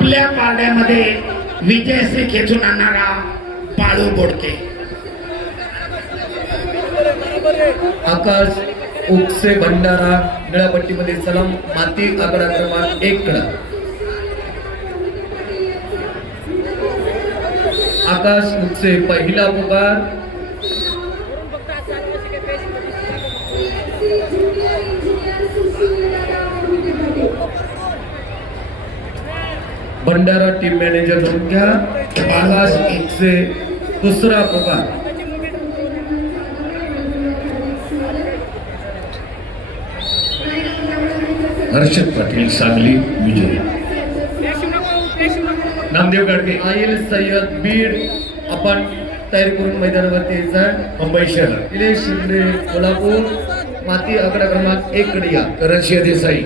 आपल्या पारड्यामध्ये विजयश्री खेचून आणणारा बाळू बोडके. आकाश उपसे भंडारा निळापट्टीमध्ये सलाम माती आकडा क्रमांक 1 कडा. आकाश उपसे पहिला पुकार. भंडारा टीम मॅनेजर म्हणून घ्या. आकाश उपसे दुसरा पुकार. हर्षद पाटील सांगली विजय. नामदेव गाडगे आईल सय्यद बीड आपण तयारी करून मैदानावरती यायचं. मुंबई शहर. निलेश शिंदे कोल्हापूर माती आकडा क्रमांक 1 कडे या. करणसिंह देसाई.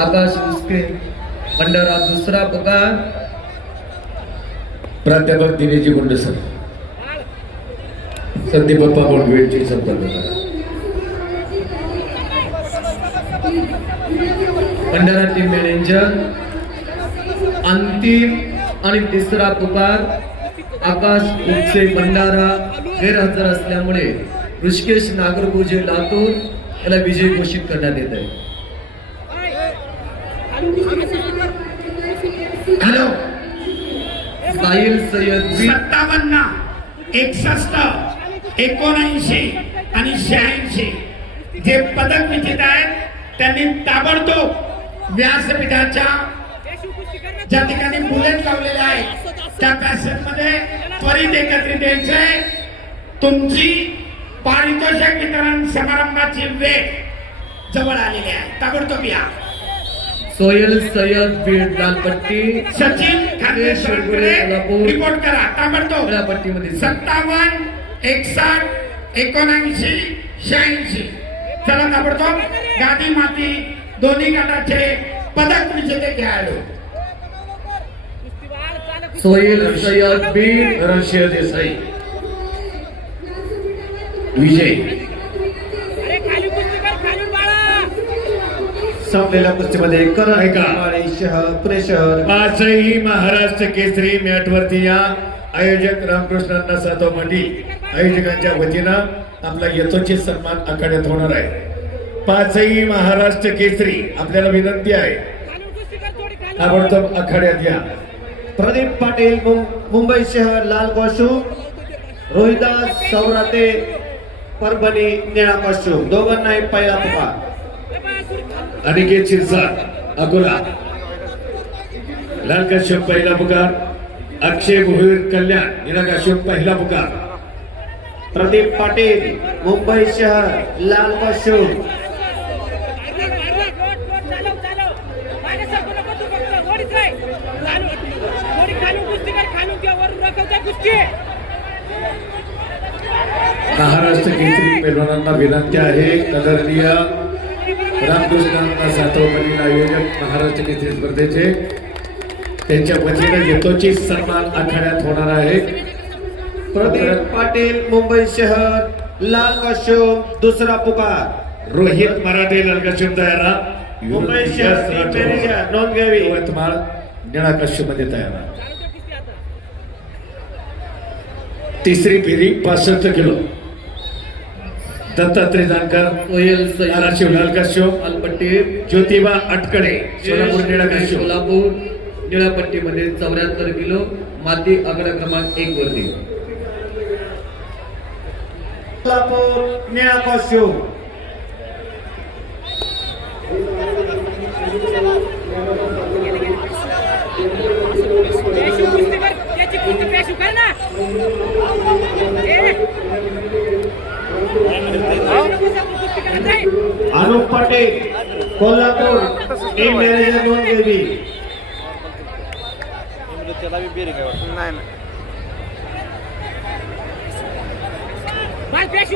आकाश उसके भंडारा दुसरा पुकार. प्राध्यापक दिनेजी गुंडसर. संदीप बाप्पा बोडवेची संपर्क करा. भंडारा टीम मॅनेजर अंतिम आणि तिसरा पुकार. आकाश उपसे भंडारा गैरहजर असल्यामुळे ऋषिकेश नागरगोजे लातूर याला विजयी घोषित करण्यात येत आहे. हॅलो. साहिल सय्यद बीड 57, 61, 79 आणि 86 जे पदक विजेते आहेत त्यांनी ताबडतोब व्यासपीठाच्या ज्या ठिकाणी बुलेट लावलेले आहे त्या पॅसेज मध्ये त्वरित एकत्रित यायचंय. तुमची पारितोषिक वितरण समारंभाची वेळ जवळ आलेली आहे. ताबडतोब या. सोयल सय्यद बीड लालपट्टी. सचिन खांदेश्वरकडे रिपोर्ट करा ताबडतोब. निळापट्टीमध्ये 57, 61, 79, 86 चला ताबडतोब. गादी माती दोन्ही गटाचे पदक विजेते खेळाडू. सोयल सय्यद बीड करणसिंह देसाई विजय. संपलेल्या कुस्तीमध्ये पुणे शहर पाचही महाराष्ट्र केसरी मॅटवरती या. आयोजक रामकृष्णांना सातव पाटील आयोजकांच्या वतीनं आपला यथोचित सन्मान आखाड्यात होणार आहे. पाचही महाराष्ट्र केसरी आपल्याला विनंती आहे ताबडतोब आखाड्यात या. प्रदीप पाटील मुंबई शहर लाल कॉस्ट्यूम. रोहिदास सौराते परभणी निळा कॉस्ट्यूम. दोघांनाही पहिला पुकार. अनिकेत शिरसाट अकोला लाल कश्यप पहिला पुकार. अक्षय भोईर कल्याण निळा कश्यप पहिला पुकार. प्रदीप पाटील मुंबई शहर लाल कॉस्ट्यूम. महाराष्ट्र केसरी पैलवानांना विनंती आहे कदरणीय रामकृष्णांना सातव पाटील आयोजक महाराष्ट्र केसरी स्पर्धेचे त्यांच्या वतीनं यथोचित सन्मान आखाड्यात होणार आहे. प्रदीप पाटील मुंबई शहर लाल कॉस्ट्यूम दुसरा पुकार. रोहित मराठे लाल कश्यप तयारा. मुंबई शहर मॅनेजर नोंद घ्यावी. यवतमाळ निळा कश्यप मध्ये तयारा. तिसरी फेरी 65 किलो. दत्तात्रय जानकर सोयल सय्यद धाराशिव लाल कश्यप. लालपट्टी ज्योतिबा अटकडे सोलापूर निळा कश्यप. कोल्हापूर निळापट्टीमध्ये 74 किलो माती आकडा क्रमांक 1 वरती. कोल्हापूर निळा costume. Anup Patil Kolhapur team manager नोंद घ्यावी.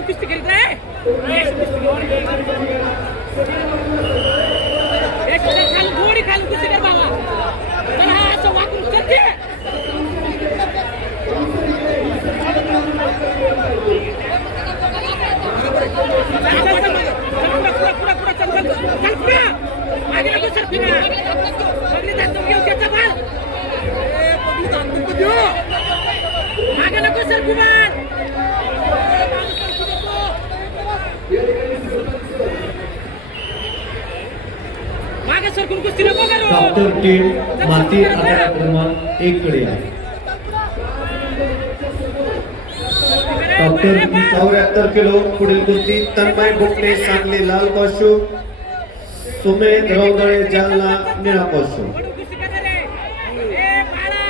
कुस्ती करीत आहे. गोडी खाली कुस्ती कर बाबा. असं वाकून करते. पुढे मागे सरकून कुस्ती नको करू डॉक्टर टीम माती आकडा क्रमांक 1 कडे आहे. डॉक्टर 74 किलो पुढील कुस्ती तन्मय बुकणे सांगली लाल कॉस्ट्यूम, सुमेध रौदळे जालना निळा कॉस्ट्यूम. कुस्ती करणार रे ए पाळा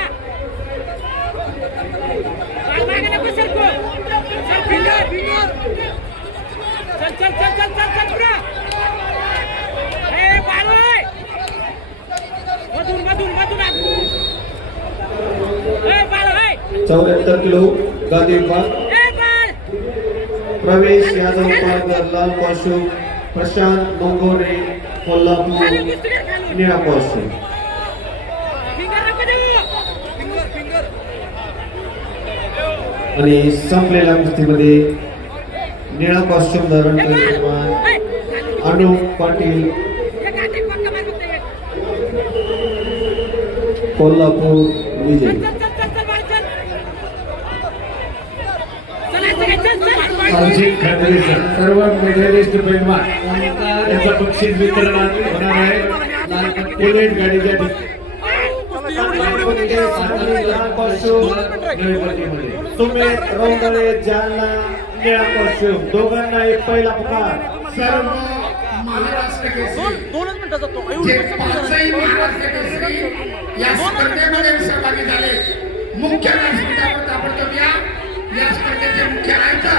पाळ मागे नको सरकू चल फिंगर चल चल चल चल चल चल पुढे ए पाळ मधून मधून मधून ए पाळ 74 किलो गादी विभाग ए पाळ प्रवेश यादव पालघर लाल कॉस्ट्यूम, प्रशांत मोंगोरे कोल्हापूर खाली कुस्ती कर खाली निळा कॉस्ट्यूम. फिंगर नको देऊ फिंगर आणि संपलेल्या कुस्तीमध्ये निळा कॉस्ट्यूम धारण करून अनु पाटील कोल्हापूर विजय. अभिजित खांडेकर सर्वात मेडलिस्ट पैलवान याचं बक्षीस वितरण होणार आहे. बुलेट गाडीच्या लाल कॉस्ट्यूम, सुमेध रौदळे जालना निळा कॉस्ट्यूम. दोघांना एक पहिला पुकार. सर्व महाराष्ट्र केसरी जे पाचही महाराष्ट्र केसरी या स्पर्धेमध्ये सहभागी झाले. मुख्य व्यासपीठावर ताबडतोब या स्पर्धेचे मुख्य आयोजक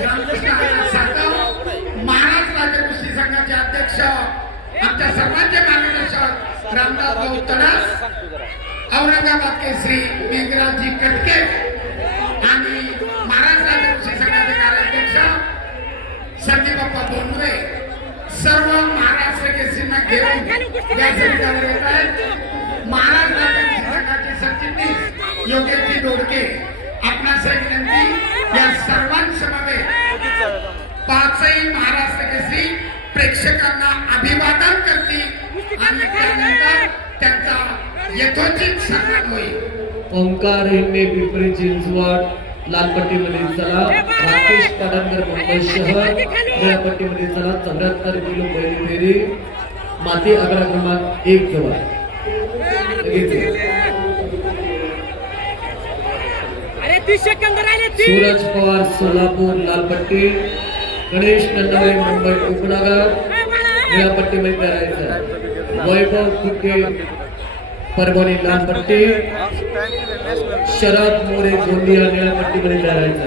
रामकृष्ण सातव, महाराष्ट्र राज्य कुस्ती संघाचे अध्यक्ष आमच्या सर्वांचे मार्गदर्शक रामदास भाऊ तडस, औरंगाबाद केसरी मेघराजी कटके आणि महाराष्ट्र राज्य कुस्ती संघाचे कार्याध्यक्ष संदीप बाप्पा बोंडवे सर्व महाराष्ट्र केसरींना घेऊन व्यासपीठावर येत आहेत. महाराष्ट्र राज्य कुस्ती संघाचे सरचिटणीस योगेशजी दोडके आपणास विनंती या सर्वांसमवेत पाचही महाराष्ट्र केसरी प्रेक्षकांना अभिवादन करतील आणि त्यानंतर त्यांचा यथोचित सन्मान होईल. ओंकार हिंगे पिंपरी चिंचवड लाल पट्टीमध्ये चला. राकेश पाडणकर मुंबई शहर निळ्या पट्टीमध्ये चला. 74 किलो पहिली फेरी माती आकडा क्रमांक 1 जवळ. अरे 30 सेकंद राहिले 30. सूरज पवार सोलापूर लाल पट्टी, गणेश नंदवरे मुंबई उपनगर निळ्या पट्टीमध्ये करायचं. वैभव फुके परभणी लाल पट्टी, शरद मोरे गोंदिया निळ्या पट्टीमध्ये करायचं.